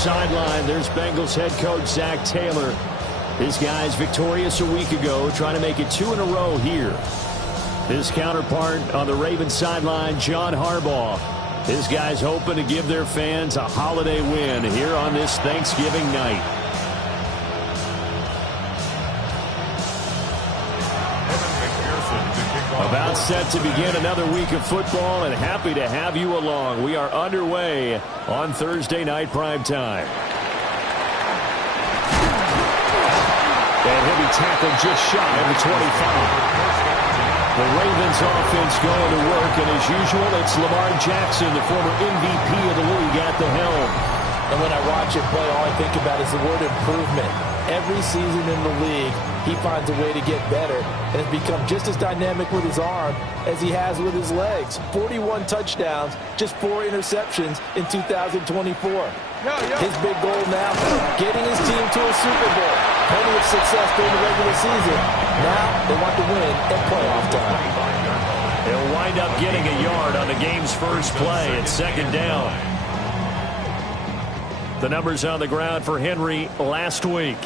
sideline, there's Bengals head coach Zach Taylor. His guys victorious a week ago, trying to make it 2 in a row here. His counterpart on the Ravens sideline, John Harbaugh. His guys hoping to give their fans a holiday win here on this Thanksgiving night. About set to begin another week of football, and happy to have you along. We are underway on Thursday night primetime. And he'll be tackled just shy of the 25. The Ravens offense going to work, and as usual, it's Lamar Jackson, the former MVP of the league, at the helm. And when I watch it play, all I think about is the word improvement. Every season in the league, he finds a way to get better and has become just as dynamic with his arm as he has with his legs. 41 touchdowns, just 4 interceptions in 2024. His big goal now, getting his team to a Super Bowl. Plenty of success during the regular season. Now they want to win at playoff time. He'll wind up getting a yard on the game's first play. It's second down. The numbers on the ground for Henry last week.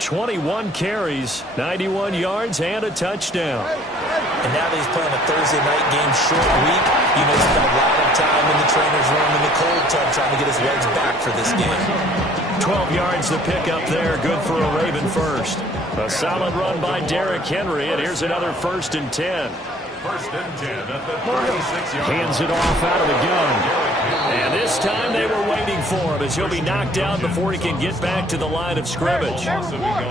21 carries, 91 yards, and a touchdown. And now that he's playing a Thursday night game, short week, you know, he's spent a lot of time in the trainer's room in the cold tub trying to get his legs back for this game. 12 yards to pick up there, good for a Raven first. A solid run by Derrick Henry, and here's another 1st and 10. First and 10 at the 36-yard line. Hands it off out of the gun. And this time they were waiting for him as he'll be knocked down before he can get back to the line of scrimmage.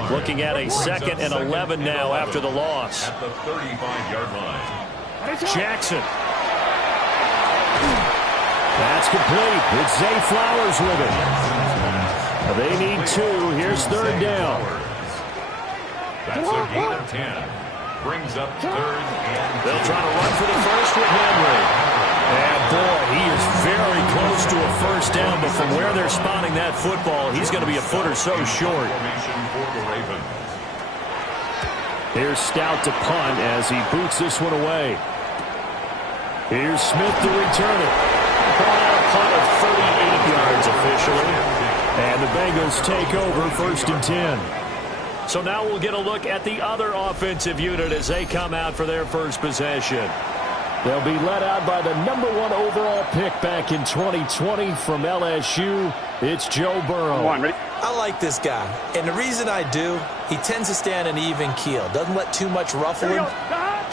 Looking at a 2nd and 11 now after the loss. At the 35-yard line. Jackson. That's complete. It's Zay Flowers with it. They need 2. Here's 3rd down. That's a gain of 10. Brings up 3rd and 2. They'll try to run for the first with Henry. And boy, he is very close to a first down, but from where they're spotting that football, he's going to be a foot or so short. Here's Stout to punt as he boots this one away. Here's Smith to return it. A punt of 38 yards officially. And the Bengals take over 1st and 10. So now we'll get a look at the other offensive unit as they come out for their first possession. They'll be led out by the #1 overall pick back in 2020 from LSU. It's Joe Burrow. I like this guy, and the reason I do, he tends to stand an even keel. Doesn't let too much ruffle him.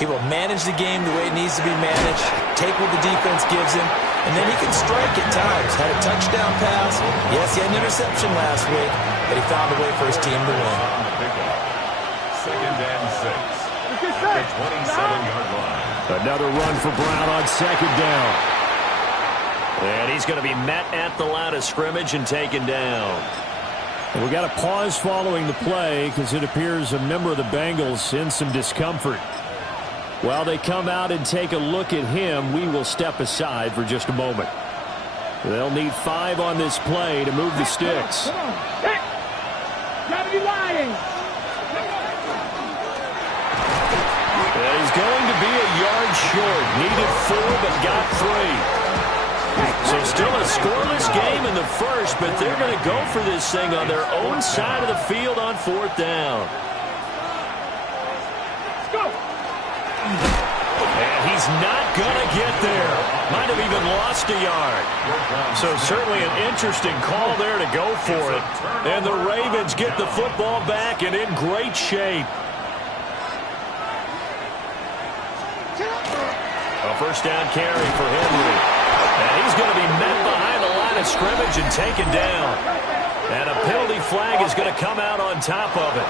He will manage the game the way it needs to be managed, take what the defense gives him, and then he can strike at times. Had a touchdown pass. Yes, he had an interception last week, but he found a way for his team to win. 2nd and 6. At the 27-yard line. Another run for Brown on 2nd down. And he's going to be met at the line of scrimmage and taken down. And we got a pause following the play because it appears a member of the Bengals in some discomfort. While they come out and take a look at him, we will step aside for just a moment. They'll need 5 on this play to move the sticks. Come on. Hey. Gotta be lying. And he's going to be a yard short. Needed 4, but got 3. So still a scoreless game in the first, but they're going to go for this thing on their own side of the field on 4th down. Let's go. And he's not going to get there. Might have even lost a yard. So certainly an interesting call there to go for it. And the Ravens get the football back and in great shape. A first down carry for Henry. And he's going to be met behind the line of scrimmage and taken down. And a penalty flag is going to come out on top of it.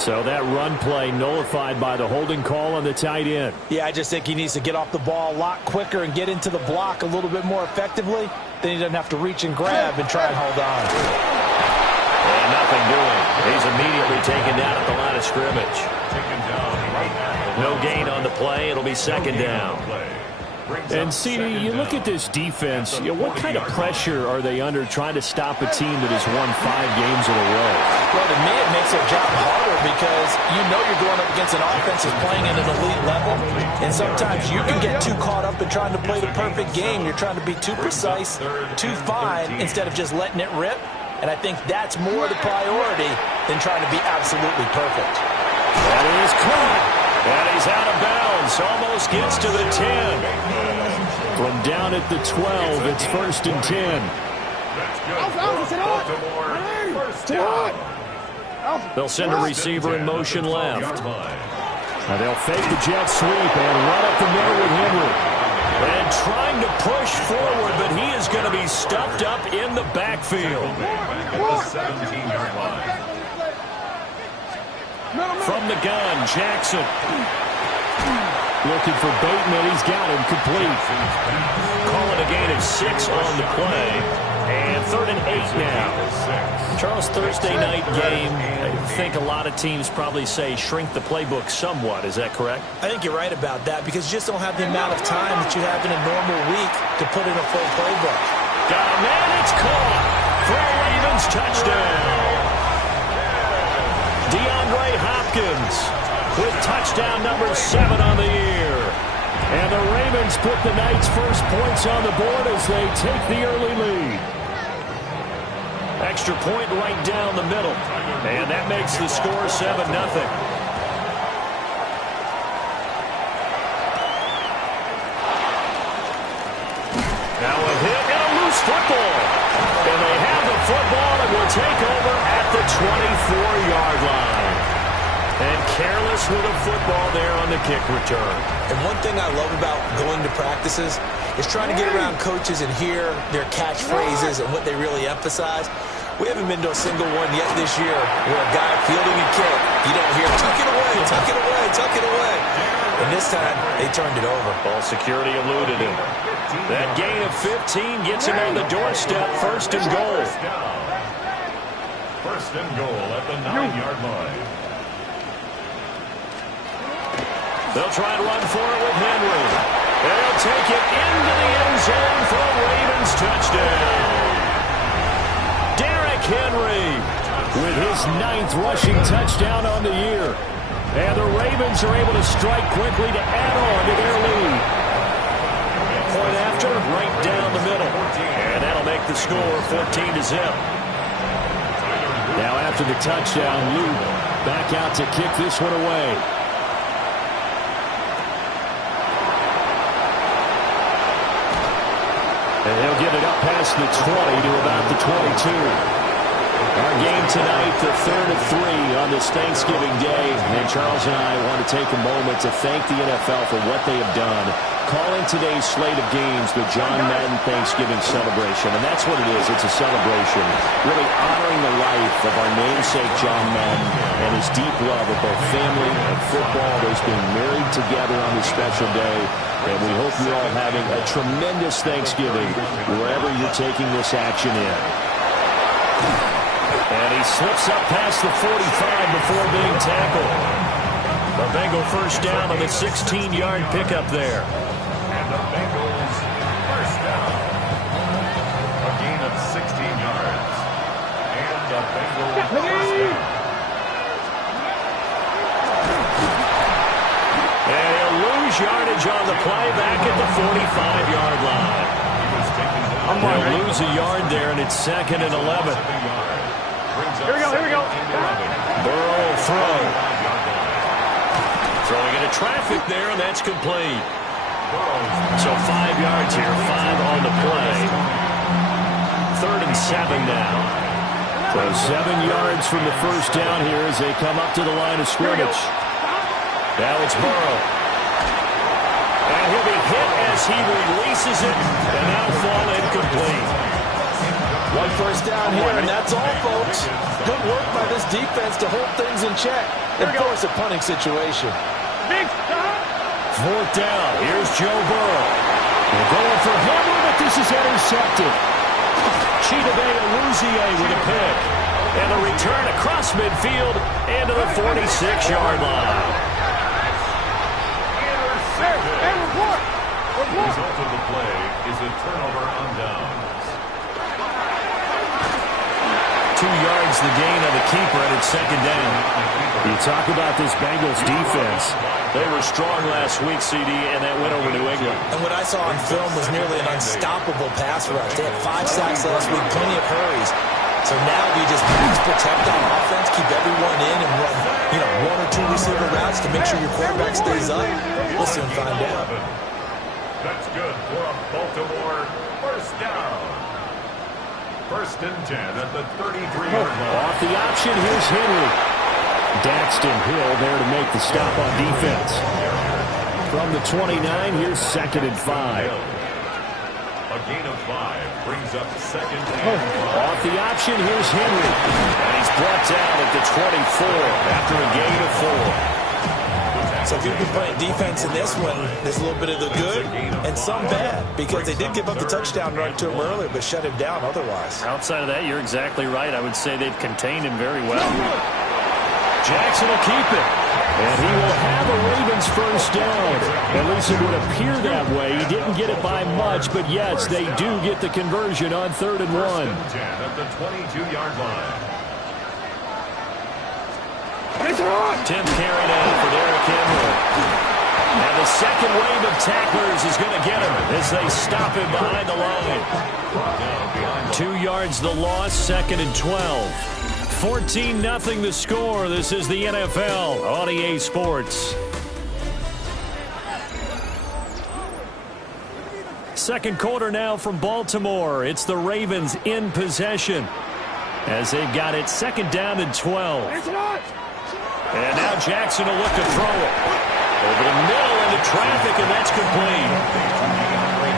So that run play nullified by the holding call on the tight end. Yeah, I just think he needs to get off the ball a lot quicker and get into the block a little bit more effectively. Then he doesn't have to reach and grab and try and hold on. And nothing doing. He's immediately taken down at the line of scrimmage. No gain on the play. It'll be 2nd down. And, CD, you look at this defense, what kind of pressure are they under trying to stop a team that has won 5 games in a row? Well, to me, it makes their job harder because you know you're going up against an offense that's playing at an elite level, and sometimes you can get too caught up in trying to play the perfect game. You're trying to be too precise, too fine, instead of just letting it rip. And I think that's more the priority than trying to be absolutely perfect. That is caught. And he's out of bounds. Almost gets to the 10. From down at the 12, it's 1st and 10. They'll send a receiver in motion left. Now they'll fake the jet sweep and run up the middle with Henry. And trying to push forward, but he is going to be stuffed up in the backfield. From the gun, Jackson. Looking for Bateman. He's got him complete. Calling a gain of 6 on the play. And 3rd and 8 now. Charles, Thursday night game, I think a lot of teams probably say shrink the playbook somewhat. Is that correct? I think you're right about that because you just don't have the amount of time that you have in a normal week to put in a full playbook. Got a man. It's caught for a Ravens touchdown. DeAndre Hopkins with touchdown number 7 on the year. And the Ravens put the night's first points on the board as they take the early lead. Extra point right down the middle. And that makes the score 7-0. Now a hit and a loose football. And they have the football and will take over at the 24-yard line. And careless with a football there on the kick return. And one thing I love about going to practices is trying to get around coaches and hear their catchphrases and what they really emphasize. We haven't been to a single one yet this year where a guy fielding a kick, you don't hear, tuck it away, tuck it away, tuck it away. And this time, they turned it over. Ball security eluded him. That gain of 15 gets him on the doorstep, 1st and goal. 1st and goal at the 9-yard line. They'll try and run for it with Henry. They'll take it into the end zone for a Ravens touchdown. Derrick Henry with his 9th rushing touchdown on the year. And the Ravens are able to strike quickly to add on to their lead. Point after, right down the middle. And that'll make the score 14-0. Now after the touchdown, Luke back out to kick this one away. And he'll get it up past the 20 to about the 22. Our game tonight, the 3rd of 3 on this Thanksgiving Day. And Charles and I want to take a moment to thank the NFL for what they have done, calling today's slate of games the John Madden Thanksgiving celebration. And that's what it is. It's a celebration, really honoring the life of our namesake John Madden and his deep love of both family and football. Those being married together on this special day. And we hope you're all having a tremendous Thanksgiving wherever you're taking this action in. And he slips up past the 45 before being tackled. A Bengal 1st down on the 16-yard pickup there. And the Bengals 1st down. A gain of 16 yards. And the Bengals 1st down. And he'll lose yardage on the play back at the 45-yard line. They'll lose a yard there, and it's 2nd and 11. Here we go. Burrow throw. Throwing into traffic there, and that's complete. So 5 yards here, 5 on the play. 3rd and 7 now. So 7 yards from the 1st down here as they come up to the line of scrimmage. Now it's Burrow. And he'll be hit as he releases it, and that'll fall incomplete. 1 first down here, and that's all, folks. Good work by this defense to hold things in check and force a punting situation. 4th down. Here's Joe Burrow. They're going for Henry, but this is intercepted. Chidobe Awuzie with a pick. And a return across midfield into the 46-yard line. result of the play is a turnover on downs. 2 yards the gain on the keeper, and it's second down. You talk about this Bengals defense. They were strong last week, CD, and that went over New England. And what I saw on film was nearly an unstoppable pass rush. They had 5 sacks last week, plenty of hurries. So now we just max protect on offense, keep everyone in, and run, 1 or 2 receiver routes to make sure your quarterback stays up. We'll soon find out. That's good for a Baltimore first down. 1st and 10 at the 33-yard line. Off the option, here's Henry. Daxton Hill there to make the stop on defense. From the 29, here's 2nd and 5. A gain of 5 brings up 2nd and 5. Off the option, here's Henry. And he's brought down at the 24 after a gain of 4. So if you've been playing defense in this one, there's a little bit of the good and some bad, because they did give up the touchdown run to him earlier, but shut him down otherwise. Outside of that, you're exactly right. I would say they've contained him very well. Jackson will keep it. And he will have a Ravens first down. At least it would appear that way. He didn't get it by much, but yes, they do get the conversion on 3rd and 1. 1st and 10 at the 22-yard line. 10th carry now for Derrick Henry. And the second wave of tacklers is going to get him as they stop him behind the line. 2 yards the loss, 2nd and 12. 14-0 the score. This is the NFL on EA Sports. Second quarter now from Baltimore. It's the Ravens in possession as they've got it 2nd down and 12. And now Jackson will look to throw it. Over the middle into traffic, and that's complete.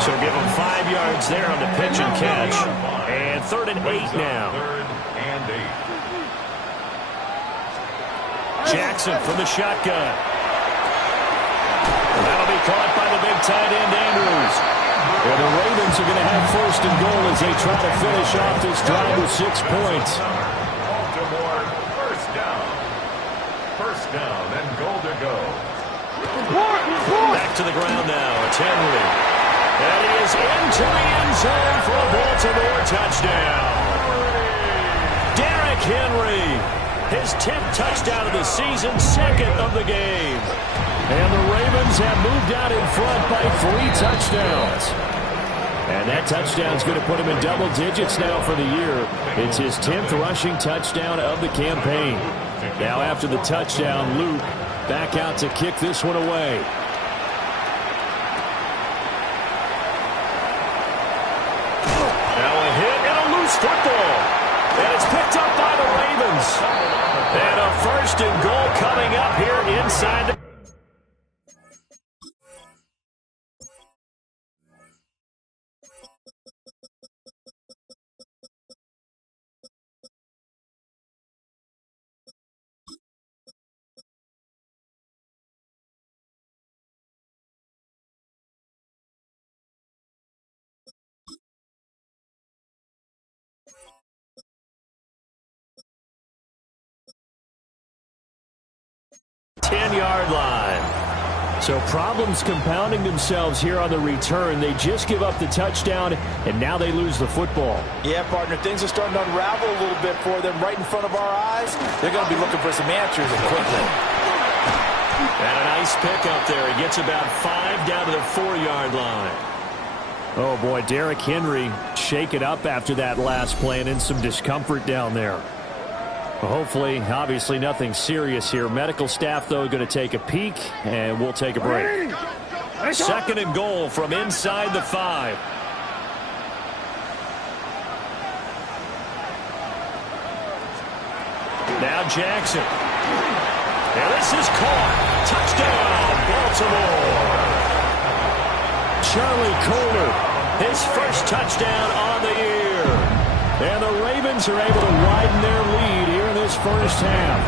So give him 5 yards there on the pitch and catch. And 3rd and 8 now. 3rd and 8. Jackson from the shotgun. That'll be caught by the big tight end, Andrews. And the Ravens are going to have 1st and goal as they try to finish off this drive with 6 points. Baltimore first down. First down and goal to go. Back to the ground now. It's Henry. And he is into the end zone for a Baltimore touchdown. Derrick Henry, his 10th touchdown of the season, 2nd of the game. And the Ravens have moved out in front by 3 touchdowns. And that touchdown's going to put him in double digits now for the year. It's his 10th rushing touchdown of the campaign. Now after the touchdown, Luke back out to kick this one away. Now a hit and a loose football. And it's picked up by the Ravens. And a 1st and goal coming up here inside the... Ten-yard line. So problems compounding themselves here on the return. They just give up the touchdown, and now they lose the football. Yeah, partner, things are starting to unravel a little bit for them right in front of our eyes. They're going to be looking for some answers and quickly. And a nice pickup there. He gets about 5 down to the 4-yard line. Oh, boy, Derrick Henry shaken up after that last play and in some discomfort down there. Hopefully, obviously, nothing serious here. Medical staff, though, going to take a peek, and we'll take a break. 2nd and goal from inside the 5. Now Jackson. And this is caught. Touchdown, Baltimore. Charlie Kohler, his first touchdown on the year. And the Ravens are able to widen their lead here in this first half.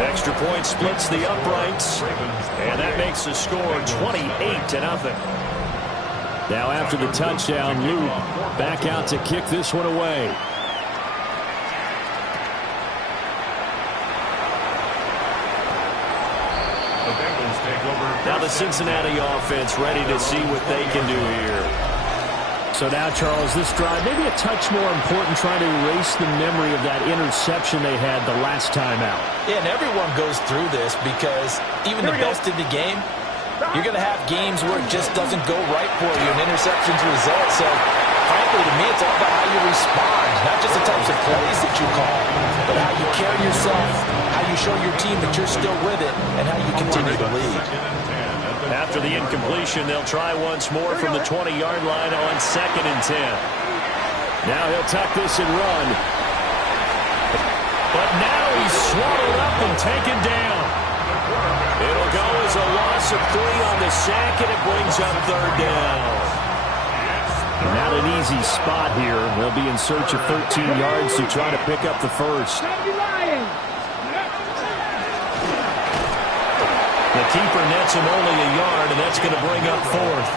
Extra point splits the uprights, and that makes the score 28-0. Now after the touchdown, Luke back out to kick this one away. The Bengals take over Now the Cincinnati offense ready to see what they can do here. So now, Charles, this drive maybe a touch more important, trying to erase the memory of that interception they had the last time out. Yeah, and everyone goes through this because even the best in the game, you're going to have games where it just doesn't go right for you, and interceptions result. So, frankly, to me, it's all about how you respond, not just the types of plays that you call, but how you carry yourself, how you show your team that you're still with it, and how you continue to lead. After the incompletion, they'll try once more from the 20-yard line on 2nd and 10. Now he'll tuck this and run. But now he's swallowed up and taken down. It'll go as a loss of 3 on the sack, and it brings up 3rd down. Not an easy spot here. They'll be in search of 13 yards to try to pick up the first. The keeper nets him only a yard, and that's going to bring up 4th.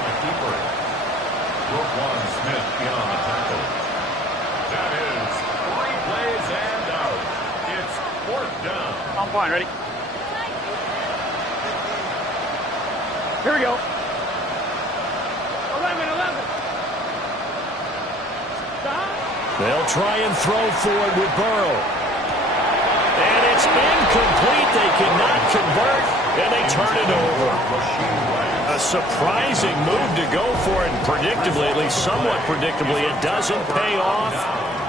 Smith beyond the tackle. That is 3 plays and out. It's 4th down. On point, ready? Here we go. 11. They'll try and throw for it with Burrow. And it's incomplete. They cannot convert, and they turn it over. A surprising move to go for it, and predictably, at least somewhat predictably, it doesn't pay off.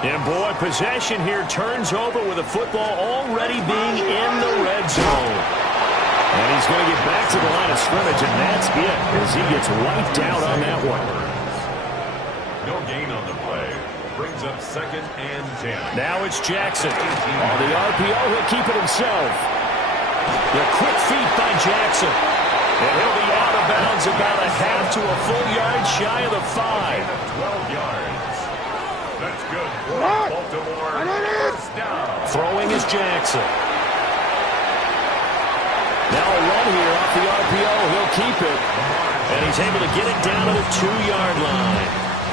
And, boy, possession here turns over with the football already being in the red zone. And he's going to get back to the line of scrimmage, and that's it, as he gets wiped out on that one. No gain on the play. Brings up 2nd and 10. Now it's Jackson. On the RPO, he'll keep it himself. The quick feet by Jackson. And he'll be out of bounds about a half to a full yard shy of the 5. 12 yards. That's good for Baltimore. First down. Throwing is Jackson. Now a run here off the RPO. He'll keep it. And he's able to get it down to the 2-yard line.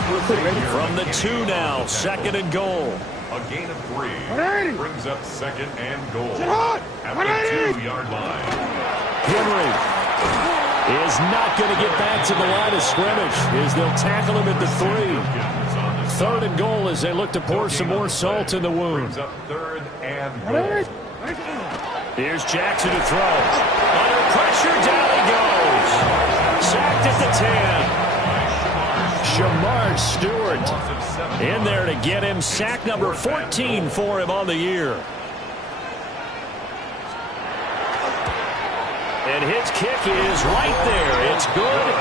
From the 2 now, 2nd and goal. A gain of 3. Brings up 2nd and goal. At the 2-yard line. Henry is not going to get back to the line of scrimmage as they'll tackle him at the 3. 3rd and goal as they look to pour some more salt in the wound. Brings up 3rd and goal. Here's Jackson to throw. Under pressure, down he goes. Sacked at the 10. Shamar Stewart in there to get him. Sack number 14 for him on the year. And his kick is right there. It's good.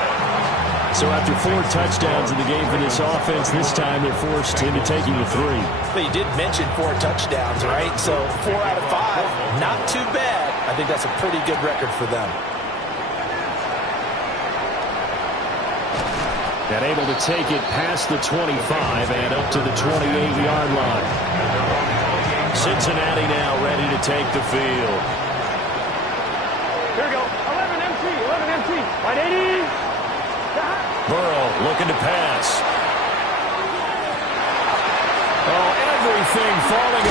So after 4 touchdowns in the game for this offense, this time they're forced into taking the 3. But you did mention 4 touchdowns, right? So 4 out of 5, not too bad. I think that's a pretty good record for them. And able to take it past the 25 and up to the 28-yard line. Cincinnati now ready to take the field. Here we go. 11 MT. 180. Burrow looking to pass. Oh, everything falling